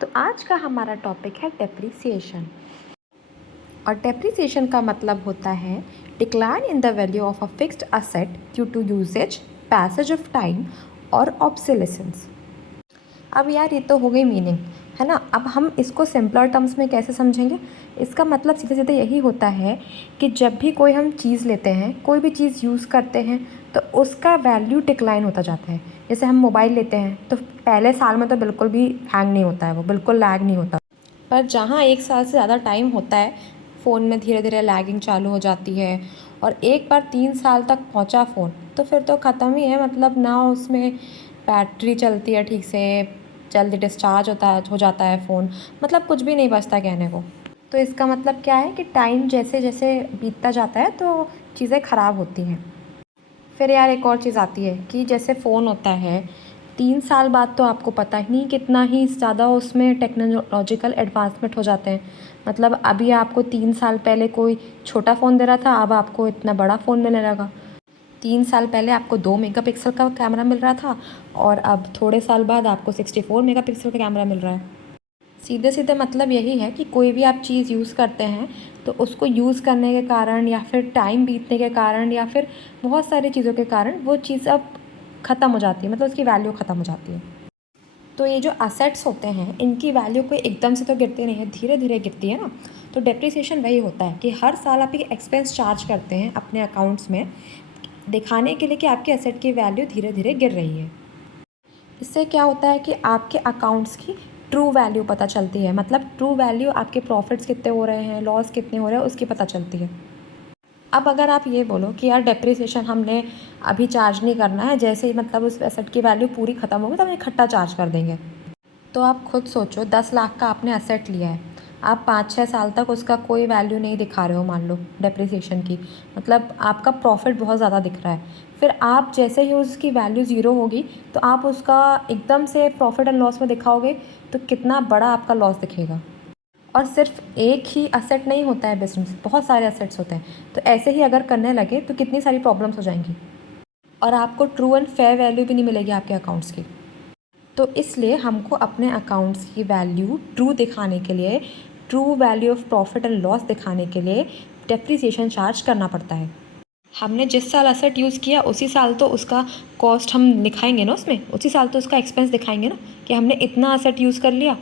तो आज का हमारा टॉपिक है डेप्रिसिएशन। और डेप्रिसिएशन का मतलब होता है decline in the value of a fixed asset due to usage, passage of time और ऑब्सोलेसेंस। अब यार ये तो हो गई मीनिंग, है ना। अब हम इसको सिंपलर टर्म्स में कैसे समझेंगे। इसका मतलब सीधे सीधे यही होता है कि जब भी कोई हम चीज़ लेते हैं, कोई भी चीज़ यूज़ करते हैं, तो उसका वैल्यू डिक्लाइन होता जाता है। जैसे हम मोबाइल लेते हैं तो पहले साल में तो बिल्कुल भी हैंग नहीं होता है, वो बिल्कुल लैग नहीं होता। पर जहाँ 1 साल से ज़्यादा टाइम होता है, फ़ोन में धीरे धीरे लैगिंग चालू हो जाती है। और एक बार 3 साल तक पहुँचा फ़ोन तो फिर तो ख़त्म ही है। मतलब ना उसमें बैटरी चलती है ठीक से, जल्दी डिस्चार्ज हो जाता है फ़ोन, मतलब कुछ भी नहीं बचता कहने को। तो इसका मतलब क्या है कि टाइम जैसे जैसे बीतता जाता है तो चीज़ें ख़राब होती हैं। फिर यार एक और चीज़ आती है कि जैसे फ़ोन होता है, 3 साल बाद तो आपको पता ही नहीं कितना ही ज़्यादा उसमें टेक्नोलॉजिकल एडवांसमेंट हो जाते हैं। मतलब अभी आपको 3 साल पहले कोई छोटा फ़ोन दे रहा था, अब आपको इतना बड़ा फ़ोन मिलने लगा। 3 साल पहले आपको 2 मेगापिक्सल का कैमरा मिल रहा था और अब थोड़े साल बाद आपको 64 मेगापिक्सल का कैमरा मिल रहा है। सीधे सीधे मतलब यही है कि कोई भी आप चीज़ यूज़ करते हैं तो उसको यूज़ करने के कारण या फिर टाइम बीतने के कारण या फिर बहुत सारी चीज़ों के कारण वो चीज़ अब ख़त्म हो जाती है, मतलब उसकी वैल्यू ख़त्म हो जाती है। तो ये जो असेट्स होते हैं इनकी वैल्यू कोई एकदम से तो गिरती नहीं है, धीरे धीरे गिरती है ना। तो डेप्रिसिएशन वही होता है कि हर साल आप एक एक्सपेंस चार्ज करते हैं अपने अकाउंट्स में, दिखाने के लिए कि आपके एसेट की वैल्यू धीरे धीरे गिर रही है। इससे क्या होता है कि आपके अकाउंट्स की ट्रू वैल्यू पता चलती है। मतलब ट्रू वैल्यू आपके प्रॉफिट्स कितने हो रहे हैं, लॉस कितने हो रहे हैं, उसकी पता चलती है। अब अगर आप ये बोलो कि यार डेप्रिसिएशन हमने अभी चार्ज नहीं करना है, जैसे ही मतलब उस एसेट की वैल्यू पूरी ख़त्म होगी तो हम इकट्ठा चार्ज कर देंगे। तो आप खुद सोचो, 10 लाख का आपने एसेट लिया है, आप 5-6 साल तक उसका कोई वैल्यू नहीं दिखा रहे हो, मान लो डेप्रिसिएशन की, मतलब आपका प्रॉफिट बहुत ज़्यादा दिख रहा है। फिर आप जैसे ही उसकी वैल्यू ज़ीरो होगी तो आप उसका एकदम से प्रॉफिट एंड लॉस में दिखाओगे तो कितना बड़ा आपका लॉस दिखेगा। और सिर्फ एक ही एसेट नहीं होता है बिजनेस, बहुत सारे एसेट्स होते हैं। तो ऐसे ही अगर करने लगे तो कितनी सारी प्रॉब्लम्स हो जाएंगी और आपको ट्रू एंड फेयर वैल्यू भी नहीं मिलेगी आपके अकाउंट्स की। तो इसलिए हमको अपने अकाउंट्स की वैल्यू ट्रू दिखाने के लिए, true value of profit and loss दिखाने के लिए डेप्रिसिएशन चार्ज करना पड़ता है। हमने जिस साल एसेट यूज़ किया उसी साल तो उसका कॉस्ट हम दिखाएंगे ना, उसमें उसी साल तो उसका एक्सपेंस दिखाएंगे ना कि हमने इतना एसेट यूज़ कर लिया।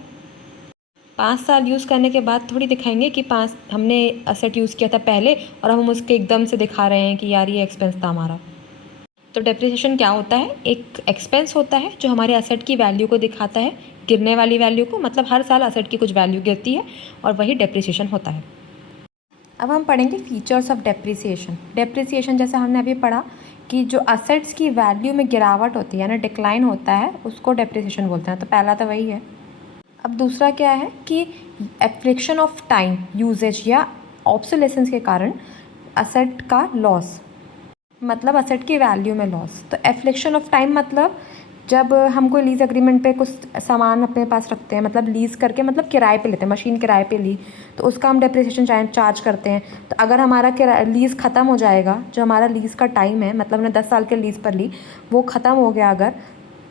5 साल यूज़ करने के बाद थोड़ी दिखाएंगे कि हमने एसेट यूज़ किया था पहले और हम उसके एकदम से दिखा रहे हैं कि यार ये एक्सपेंस था हमारा। तो डेप्रिसिएशन क्या होता है, एक एक्सपेंस होता है जो हमारे एसेट की वैल्यू को दिखाता है, गिरने वाली वैल्यू को। मतलब हर साल एसेट की कुछ वैल्यू गिरती है और वही डेप्रिसिएशन होता है। अब हम पढ़ेंगे फीचर्स ऑफ डेप्रिसिएशन। डेप्रिसिएशन जैसे हमने अभी पढ़ा कि जो असेट्स की वैल्यू में गिरावट होती है ना, डिक्लाइन होता है, उसको डेप्रिसिएशन बोलते हैं। तो पहला तो वही है। अब दूसरा क्या है कि एफ्लिक्शन ऑफ टाइम यूजेज या ऑब्सोलेसेंस के कारण असेट का लॉस, मतलब असेट की वैल्यू में लॉस। तो एफ्लिक्शन ऑफ टाइम मतलब जब हम कोई लीज़ एग्रीमेंट पे कुछ सामान अपने पास रखते हैं, मतलब लीज़ करके, मतलब किराए पे लेते हैं, मशीन किराए पे ली तो उसका हम डेप्रिसिएशन चार्ज करते हैं। तो अगर हमारा लीज़ ख़त्म हो जाएगा, जो हमारा लीज़ का टाइम है, मतलब हमने 10 साल के लीज़ पर ली, वो ख़त्म हो गया अगर,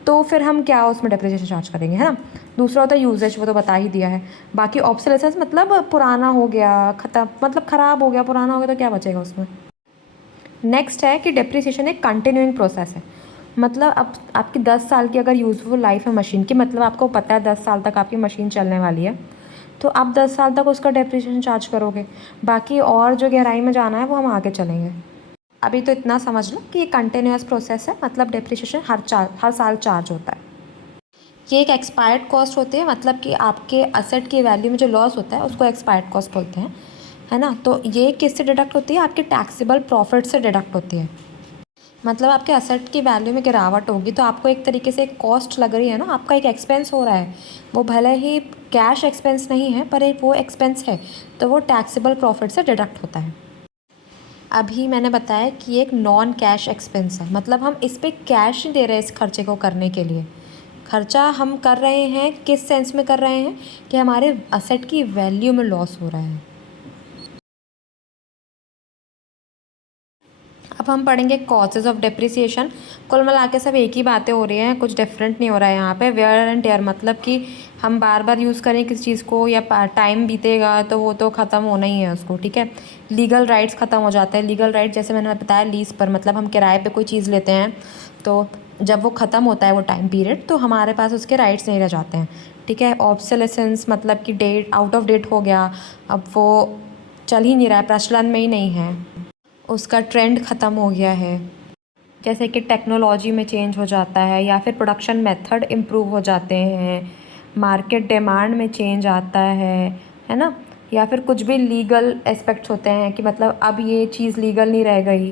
तो फिर हम क्या उसमें डेप्रिसिएशन चार्ज करेंगे, है ना। दूसरा होता है यूजेज, वो तो बता ही दिया है। बाकी ऑब्सोलेसेंस मतलब पुराना हो गया, ख़त्म, मतलब ख़राब हो गया, पुराना हो गया तो क्या बचेगा उसमें। नेक्स्ट है कि डेप्रिसिएशन एक कंटिन्यूइंग प्रोसेस है। मतलब अब आपकी 10 साल की अगर यूज़फुल लाइफ है मशीन की, मतलब आपको पता है 10 साल तक आपकी मशीन चलने वाली है, तो आप 10 साल तक उसका डेप्रिसिएशन चार्ज करोगे। बाकी और जो गहराई में जाना है वो हम आगे चलेंगे। अभी तो इतना समझ लो कि ये कंटिन्यूस प्रोसेस है, मतलब डेप्रिसिएशन हर साल चार्ज होता है। ये एक एक्सपायर्ड कॉस्ट होती है, मतलब कि आपके असेट की वैल्यू में जो लॉस होता है उसको एक्सपायर्ड कॉस्ट बोलते हैं, है ना। तो ये किससे डिडक्ट होती है, आपके टैक्सेबल प्रॉफिट से डिडक्ट होती है। मतलब आपके असेट की वैल्यू में गिरावट होगी तो आपको एक तरीके से एक कॉस्ट लग रही है ना, आपका एक एक्सपेंस हो रहा है। वो भले ही कैश एक्सपेंस नहीं है पर एक वो एक्सपेंस है, तो वो टैक्सेबल प्रॉफिट से डिडक्ट होता है। अभी मैंने बताया कि एक नॉन कैश एक्सपेंस है, मतलब हम इस पर कैश नहीं दे रहे इस खर्चे को करने के लिए। खर्चा हम कर रहे हैं किस सेंस में कर रहे हैं कि हमारे असेट की वैल्यू में लॉस हो रहा है। अब हम पढ़ेंगे कॉजेज़ ऑफ डेप्रिसिएशन। कुल मिला के सब एक ही बातें हो रही हैं, कुछ डिफरेंट नहीं हो रहा है यहाँ पे। वेयर एंड टेयर मतलब कि हम बार बार यूज़ करें किसी चीज़ को या टाइम बीतेगा तो वो तो ख़त्म होना ही है उसको, ठीक है। लीगल राइट्स ख़त्म हो जाते हैं। लीगल राइट जैसे मैंने बताया लीज़ पर, मतलब हम किराए पे कोई चीज़ लेते हैं तो जब वो ख़त्म होता है वो टाइम पीरियड, तो हमारे पास उसके राइट्स नहीं रह जाते हैं, ठीक है। ऑब्सोलेसेंस मतलब कि डेट आउट ऑफ डेट हो गया, अब वो चल ही नहीं रहा है, प्रचलन में ही नहीं है, उसका ट्रेंड ख़त्म हो गया है। जैसे कि टेक्नोलॉजी में चेंज हो जाता है या फिर प्रोडक्शन मेथड इम्प्रूव हो जाते हैं, मार्केट डिमांड में चेंज आता है ना। या फिर कुछ भी लीगल एस्पेक्ट्स होते हैं कि मतलब अब ये चीज़ लीगल नहीं रह गई,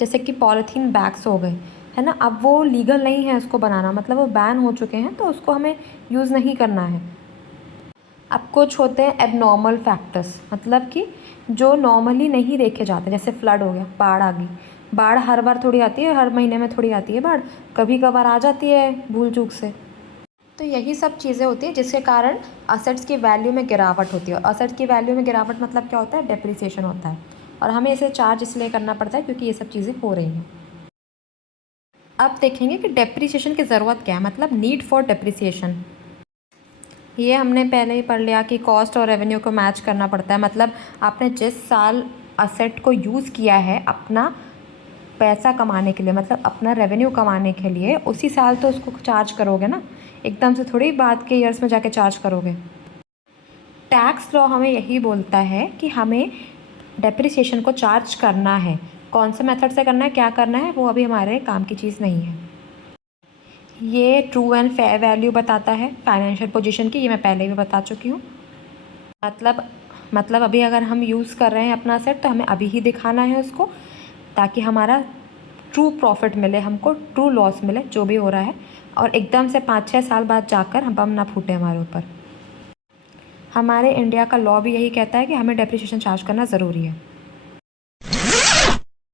जैसे कि पॉलीथीन बैग्स हो गए, है ना। अब वो लीगल नहीं है उसको बनाना, मतलब वो बैन हो चुके हैं, तो उसको हमें यूज़ नहीं करना है। अब कुछ होते हैं एबनॉर्मल फैक्टर्स, मतलब कि जो नॉर्मली नहीं देखे जाते, जैसे फ्लड हो गया, बाढ़ आ गई। बाढ़ हर बार थोड़ी आती है, हर महीने में थोड़ी आती है बाढ़, कभी कभार आ जाती है भूल चूक से। तो यही सब चीज़ें होती हैं जिसके कारण असेट्स की वैल्यू में गिरावट होती है। और असेट्स की वैल्यू में गिरावट मतलब क्या होता है, डेप्रिसिएशन होता है। और हमें इसे चार्ज इसलिए करना पड़ता है क्योंकि ये सब चीज़ें हो रही हैं। अब देखेंगे कि डेप्रिसिएशन की ज़रूरत क्या है, मतलब नीड फॉर डेप्रिसिएशन। ये हमने पहले ही पढ़ लिया कि कॉस्ट और रेवेन्यू को मैच करना पड़ता है। मतलब आपने जिस साल असेट को यूज़ किया है अपना पैसा कमाने के लिए, मतलब अपना रेवेन्यू कमाने के लिए, उसी साल तो उसको चार्ज करोगे ना, एकदम से थोड़ी बाद के ईयर्स में जाके चार्ज करोगे। टैक्स लॉ हमें यही बोलता है कि हमें डेप्रिसिएशन को चार्ज करना है। कौन से मेथड से करना है, क्या करना है, वो अभी हमारे काम की चीज़ नहीं है। ये ट्रू एंड फेयर वैल्यू बताता है फाइनेंशियल पोजीशन की, ये मैं पहले भी बता चुकी हूँ। मतलब अभी अगर हम यूज़ कर रहे हैं अपना सेट तो हमें अभी ही दिखाना है उसको, ताकि हमारा ट्रू प्रॉफिट मिले, हमको ट्रू लॉस मिले जो भी हो रहा है, और एकदम से 5-6 साल बाद जाकर हम बम ना फूटे हमारे ऊपर। हमारे इंडिया का लॉ भी यही कहता है कि हमें डेप्रिसिएशन चार्ज करना ज़रूरी है।